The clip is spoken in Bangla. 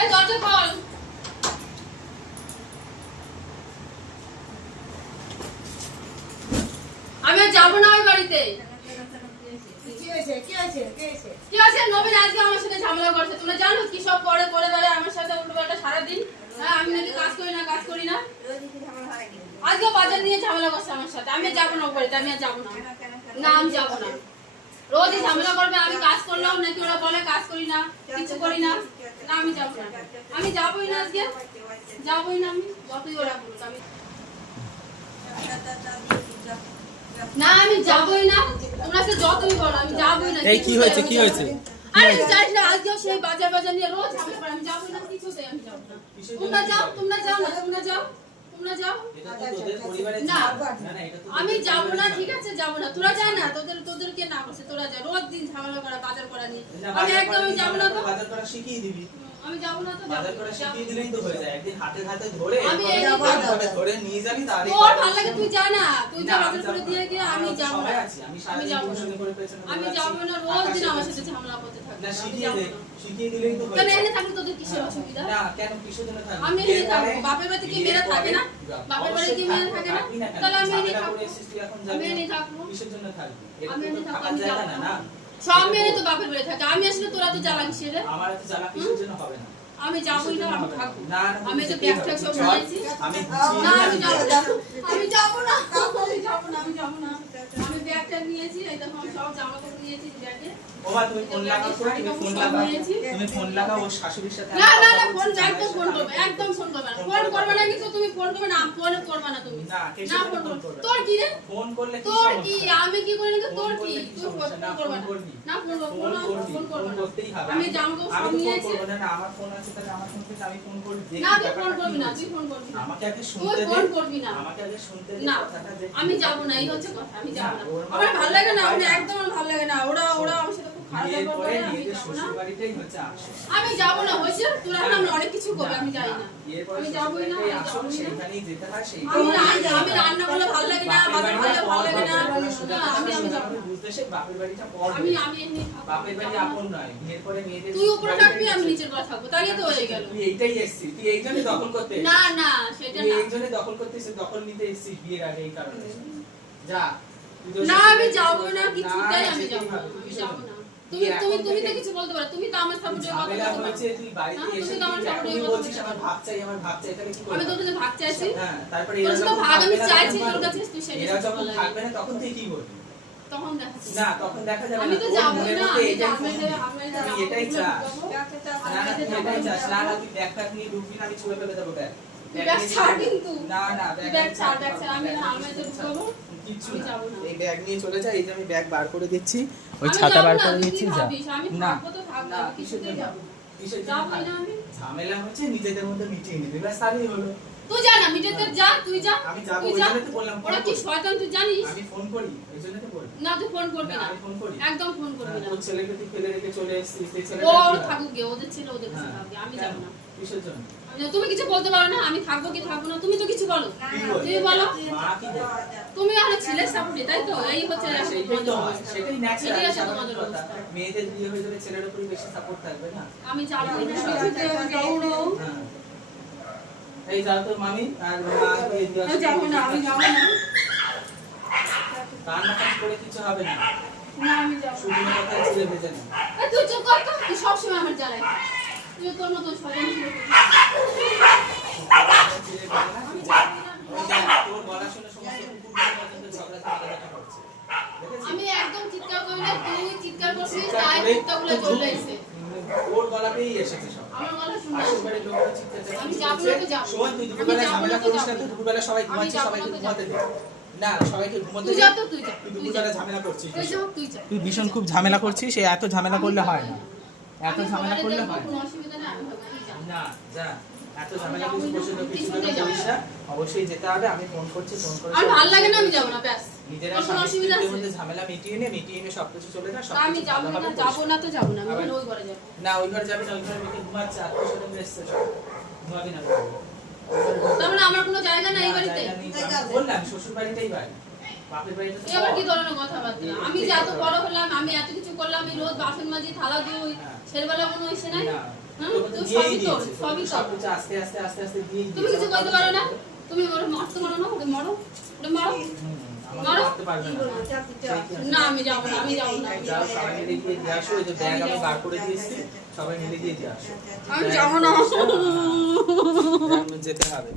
এই দরজা খোল। আমি যাব না ওই বাড়িতে। কি আছে নবীন আজকে আমার সাথে ঝামেলা করছে। তোমরা জানো কি সব করে বেড়ায় আমার সাথে উল্টোপাল্টা সারাদিন। হ্যাঁ আমি নাকি কাজ করি না। আজকে বাজার নিয়ে ঝামেলা করছে আমার সাথে। আমি যাব না ওই বাড়িতে, আমি আর যাব না। না আমি যাব না। রোজই ঝামেলা করবে। আমি কাজ করলাম নাকি ওরা বলে কাজ করি না, কিছু করি না। না আমি যাব না, আমি যাবই না, আজকে যাবই না। আমি যতই ওরা বলুক আমি না, আমি যাবই না। তোমরা সে যতই বলো আমি যাবই না। এই কি হয়েছে কি হয়েছে? আরে চাই না আজকেও সেই বাজার নিয়ে রোজ ঝামেলা করে। আমি যাবই না, কিছুতে আমি যাব না। তোমরা যাও না, তোমরা যাও। এটা তো তোদের পরিবারের না না এটা তো আমি যাব না। ঠিক আছে যাব না। তোরা যা না, তোদের কে না করছে তোরা যা। রোজ দিন ঝামেলা করা, বাজার করা নিয়ে। আমি একদমই যাব না। তো বাজার করা শিখিয়ে দিবি। আমি যাব না। তো বাজার করা শিখিয়ে দিলেই তো হয়ে যায়। একদিন হাতে ধরে আমি ধরে নিয়ে যাবি। তারই তোর ভালো লাগে তুই যা না, তুই যা বাজার করে দিয়ে গিয়ে। আমি যাব না, আমি সারাদিন টিউশনি করে পেছনে আমি যাব না। রোজ দিন আমার সাথে ঝামেলা করতে থাকবে। না শিখিয়ে দিলেই তো হয়ে কেন যায়। এনে থাকলে তোদের কিসের অসুবিধা? না কেন কিসের জন্য থাকবে? আমি এনে থাকবো। বাপের বাড়িতে কি মেয়েরা থাকে না? বাপের বাড়িতে কি মেয়েরা থাকে না? তাহলে আমি এনে থাকবো। আমি এনে থাকবো। কিসের জন্য থাকবি? আমি এনে এটা তো থাকবো। থাকার আমি জায়গা যাব না না। না। সব মেয়ে তো বাপের বাড়ি থাকে। আমি আসলে তোরা তো জ্বালান ছেড়ে। আমার এত জ্বালা কিসের জন্য হবে না? আমি যাবই না, আমি থাকবো। না আমি তো ব্যাগ ট্যাগ সব নিয়েছি। আমি না আমি যাব না, আমি যাব না। আমি ব্যাগ ট্যাগ নিয়েছি। এই দেখো আমি সব জামা কাপড় নিয়েছি ব্যাগে। ওমা তুমি ফোন লাগাও তো, তুমি ফোন লাগাও ওর শাশুড়ির সাথে। না ফোন একদম ফোন করবে, একদম ফোন করবে না। ফোন করবে না কিন্তু তুমি ফোন করবে না, ফোন করবে না তুমি। না ফোন করবে। তোর কি রে? ফোন করলে কি তোর কি? সমস্যা? আমি কি করে নাকি তোর কি? ফোন তুই ফোন করবে না। না ফোন করবে না। করতেই হবে। আমি জামা কাপড় সব নিয়েছি। না আমার ফোন আছে তাহলে আমার ফোন থেকে আমি ফোন করব। না তুই ফোন করবি না, তুই ফোন করবি না। আমাকে আগে তুই শুনতে দে। ফোন করবি না। আমাকে আগে শুনতে দে না কথাটা যে আমি যাব না, এই হচ্ছে কথা। আমি যাব না। আমার ভালো লাগে না, আমার একদম ভালো লাগে না। ওরা আমার সাথে খুব খারাপ বিয়ের ব্যবহার পরে করে। আমি নিজের যাব না। শ্বশুর বাড়িতেই হচ্ছে আসল। আমি যাব না। হইছে তোরা না আমি অনেক কিছু করবে, আমি যাই না। বিয়ের পরে আমি শ্বশুর যাবই না, বাড়িতেই আমি আসল, যাবই না। সেইখানেই যেতে হয় সেই। আমি রান্না করলে ভালো লাগে না, বাজার করলে ভালো লাগে না। আমি যাব না। বুঝতে সে বাপের বাড়িটা পর। আমি এমনি থাকবো। বাপের বাড়ি আপন নয়। বিয়ের পরে মেয়েদের তুই উপরে থাকবি, আমি নিচের ঘরে থাকবো। তাহলে তো হয়ে গেল। তুই এইটাই এসেছিস, তুই এই জন্য দখল করতে এসেছিস। না সেটা তুই না। এই জন্য দখল করতে এসেছিস, দখল নিতে এসেছিস বিয়ের আগে এই কারণে। যা তুই তো না আমি যাব না, কিছুতেই আমি যাব না। না, আমি যাব না। তুমি তো কিছু বলতে পারো। তুমি তো আমার সাপোর্টে কথা ঝামেলা বলতে হয়েছে, পারো। তুই বাড়িতে তুমি এসে তো আমার সাপোর্টে তুই কথা বলছিস বলতে আমার পারো। ভাগ চাই, আমার ভাগ চাই, তাহলে কি করব? আমি তোর কাছে ভাগ চাইছি। হ্যাঁ, তারপরে তোর এরা সাথে যখন ভাগ আমি থাকবে না চাইছি, তখন তোর কাছে ভালো। তুই সেটা এরা যখন বলে। থাকবে না তখন তুই কি করবি? তখন দেখাচ্ছি। না তখন দেখা যাবে না। আমি তো তোর যাবই মনের না, মধ্যে আমি এটাই যাবই না, তুই এটাই চাস। না আমি তুই এটাই চাস। না তুই ব্যাগ ট্যাগ নিয়ে ঢুকবি না, আমি ছুঁড়ে ফেলে দেবো ব্যাগ। ব্যাগ ছাড় কিন্তু। না ব্যাগ ছাড়, আমি হালমেতে ঢুকাবো। কিচ্ছু আমি না। যাবো না। এই ব্যাগ নিয়ে চলে যা। এই যে আমি ব্যাগ বার করে দিচ্ছি, ওই আমি ছাতা যাবো বার না, করে তুই দিচ্ছি। কি যা ভাবিস? আমি না থাকবো তো থাকবো, না আমি কিসের কিছুতেই জন্য? যাবো না। কিসের জন্য যাবোই থাকবি? না আমি। ঝামেলা হচ্ছে নিজেদের মধ্যে মিটিয়ে নিবি, ব্যাস তাহলেই হলো। তুই যা না, মিটাতে যা, তুই যা। আমি যাবো, তুই ওই যা। জন্য তো বললাম ফোন ওরা কি করি। শয়তান তুই জানিস? আমি ফোন করি, ওই জন্য তো বললাম। না তুই ফোন করবি না, না। আমি ফোন করি। একদম ফোন করবি না। তোর ছেলেকে তুই ফেলে রেখে চলে এসেছিস, সেই ও ছেলেটা কি হবে? থাকুক গে, ওদের ছেলে ওদের কাছে হ্যাঁ, থাকবে। আমি কেন? যাব না। কিসের জন্য? তুমি কিছু বলতে পারো না, আমি থাকবো কি থাকবো না? তুমি তো কিছু বলো। কি বলবো? তুমি বলো। মা কি বলে? তুমি আমার ছেলের সাপোর্টে, তাই তো? এই হচ্ছে হ্যাঁ, সেটাই তো তোমাদের হয়, অবস্থা। সেটাই ন্যাচারাল এটাই আছে স্বাভাবিক তোমাদের কথা। অবস্থা। মেয়েদের বিয়ে হয়ে যাবে, ছেলের উপরই বেশি সাপোর্ট থাকবে না। আমি যাবো না। হ্যাঁ। এই যাও তো মামি আর মা দিয়ে দিও। আমি যাবো না, আমি যাবো না। কান্না কাজ করে কিছু হবে না। না আমি যাবো শুধু কথা ছেলে ভেজে না। না। তুই চুপ কর তো, তুই সবসময় আমার জ্বালাই। তুই তোর মতো স্বজন ছিল। তোর গলা শুনে সমস্ত কুকুরগুলো পর্যন্ত ঝগড়া ঝামেলা করছে। দেখেছিস? আমি একদম চিৎকার করি না, তুই চিৎকার করছিস, তাই কুত্তাগুলো চলে এসে। ওর গলাতেই এসেছে সব। আমার গলা শুনে পাশের বাড়ির লোকরা চিৎকার চেঁচামেচি আমি যাবো করছে। না তো যাবো। শোন, তুই আমি দুপুরবেলা যাবো ঝামেলা না তো করিস না, যাবো। তুই দুপুরবেলা সবাই আমি ঘুমাচ্ছে, যাবো সবাইকে না তো ঘুমাতে দে। না, সবাইকে ঘুমাতে তুই দে। যা তো, তুই যা। তুই দুপুরবেলা ঝামেলা করছিস। তুই যা, তুই যা। তুই ভীষণ খুব ঝামেলা করছিস, এই এত ঝামেলা করলে হয় না। এত ঝামেলা করলে হয় না। কোনো অসুবিধা নেই, আমি ভাবছি তুই যা। না, যা। এত ঝামেলা কিছু বসে তো কিছু তো করিস না। অবশ্যই যেতে হবে, আমি ফোন করছি, ফোন করে আমার ভালো লাগে না, আমি যাবো না, ব্যাস। নিজেরা তোর কোনো স্বামী অসুবিধা স্ত্রীর আছে? মধ্যে ঝামেলা মিটিয়ে নে সবকিছু চলে যা, না, আমি সবকিছু যাবো না, ভালোভাবে যাবো করিস। না তো যাবো না, আমি আবার- ওই ঘরে যাবো। না, ওই ঘরে যাবি না, ওই ঘরে মেয়েকে ঘুমাচ্ছে, আত্মীয়-স্বজন এসছে সব। ঘুমাবি না। তার মানে আমার কোনো জায়গা নাই এই বাড়িতে? জায়গা নেই, আমি বললাম শ্বশুর বাড়িতেই বাড়ি, বাপের বাড়িতে তো এই আবার কি পর। ধরনের কথাবার্তা? আমি যে এত বড় হলাম, আমি এত কিছু করলাম, আমি রোজ বাসন মাজি, থালা ধুই, ছেলেবেলা কোনো হইছে নাই? না, হ্যাঁ? তোকে তো তো দিয়েই সবই তোর, দিয়েছে সবই তোর। সবকিছু আস্তে আস্তে আস্তে আস্তে দিয়ে তুমি কিছু করতে পারো না? তুমি ওরা মারতে পারো না? ওকে মারো, ওটা মারো। আমাকে মারো। মারতে পারবে না না আমি যাবো না, আমি যাবো না। যাও সবাই মিলে গিয়ে দিয়ে আসো, ওই যে ব্যাগ আমি বার করে দিয়েছি, সবাই মিলে গিয়ে দিয়ে আসো। আমি যাবো না। যেতে হবে।